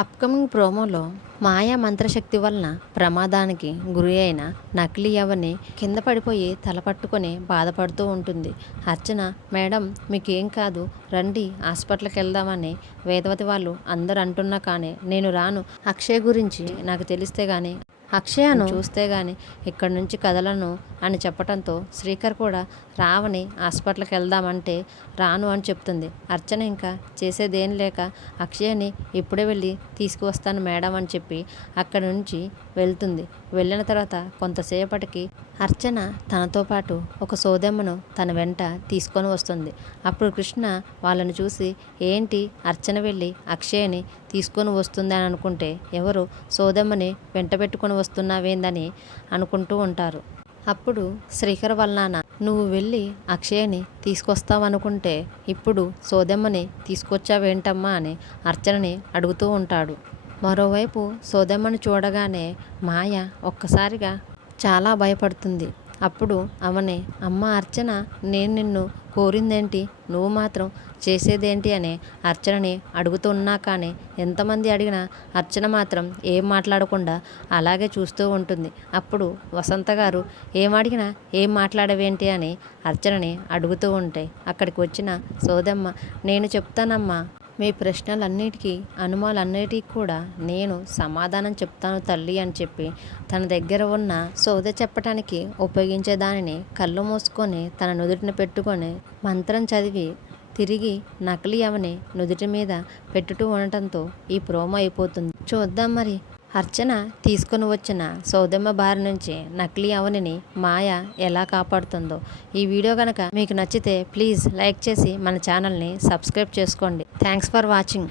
Upcoming ప్రోమోలో మాయా మంత్రశక్తి వలన ప్రమాదానికి గురి అయిన నకిలీ అవని కింద పడిపోయి తలపట్టుకొని బాధపడుతూ ఉంటుంది. అర్చన మేడం మీకేం కాదు రండి హాస్పిటల్కి వెళ్దామని వేదవతి వాళ్ళు అందరు అంటున్నా కానీ నేను రాను. అక్షయ్ గురించి నాకు తెలిస్తే కానీ అక్షయను చూస్తే గాని ఇక్కడి నుంచి కదలను అని చెప్పడంతో శ్రీకర్ కూడా రావని హాస్పిటల్కి వెళ్దామంటే రాను అని చెప్తుంది. అర్చన ఇంకా చేసేదేం లేక అక్షయని ఇప్పుడే వెళ్ళి తీసుకువస్తాను మేడం అని చెప్పి అక్కడి నుంచి వెళ్తుంది. వెళ్ళిన తర్వాత కొంతసేపటికి అర్చన తనతో పాటు ఒక సోదమ్మను తన వెంట తీసుకొని వస్తుంది. అప్పుడు కృష్ణ వాళ్ళని చూసి ఏంటి అర్చన వెళ్ళి అక్షయని తీసుకొని వస్తుంది అని అనుకుంటే ఎవరు సోదమ్మని వెంట పెట్టుకొని వస్తున్నావేందని అనుకుంటూ ఉంటారు. అప్పుడు శ్రీకర్ వల్లాన నువ్వు వెళ్ళి అక్షయని తీసుకొస్తావనుకుంటే ఇప్పుడు సోదమ్మని తీసుకొచ్చావేంటమ్మా అని అర్చనని అడుగుతూ ఉంటాడు. మరోవైపు సోదమ్మని చూడగానే మాయ ఒక్కసారిగా చాలా భయపడుతుంది. అప్పుడు అవనే అమ్మ అర్చన నేను నిన్ను కోరిందేంటి? నువ్వు మాత్రం చేసేదేంటి? అని అర్చనని అడుగుతున్నా కానీ ఎంతమంది అడిగినా అర్చన మాత్రం ఏం మాట్లాడకుండా అలాగే చూస్తూ ఉంటుంది. అప్పుడు వసంత గారు ఏం అడిగినా ఏం మాట్లాడవేంటి? అని అర్చనని అడుగుతూ ఉంటాయి అక్కడికి వచ్చిన సోదమ్మ నేను చెప్తానమ్మా మీ ప్రశ్నలన్నిటికీ అనుమానాలన్నిటికీ కూడా నేను సమాధానం చెప్తాను తల్లి అని చెప్పి తన దగ్గర ఉన్న సోద చెప్పటానికి ఉపయోగించే దానిని కళ్ళు మూసుకొని తన నుదుటిని పెట్టుకొని మంత్రం చదివి తిరిగి నకిలీ అవని నుదుటి మీద పెట్టుతూ ఉండటంతో ఈ ప్రోమో అయిపోతుంది. చూద్దాం మరి అర్చన తీసుకుని వచ్చిన సౌదమ్మ బారి నుంచి నకిలీ అవనిని మాయ ఎలా కాపాడుతుందో. ఈ వీడియో కనుక మీకు నచ్చితే ప్లీజ్ లైక్ చేసి మన ఛానల్ని సబ్స్క్రైబ్ చేసుకోండి. Thanks for watching.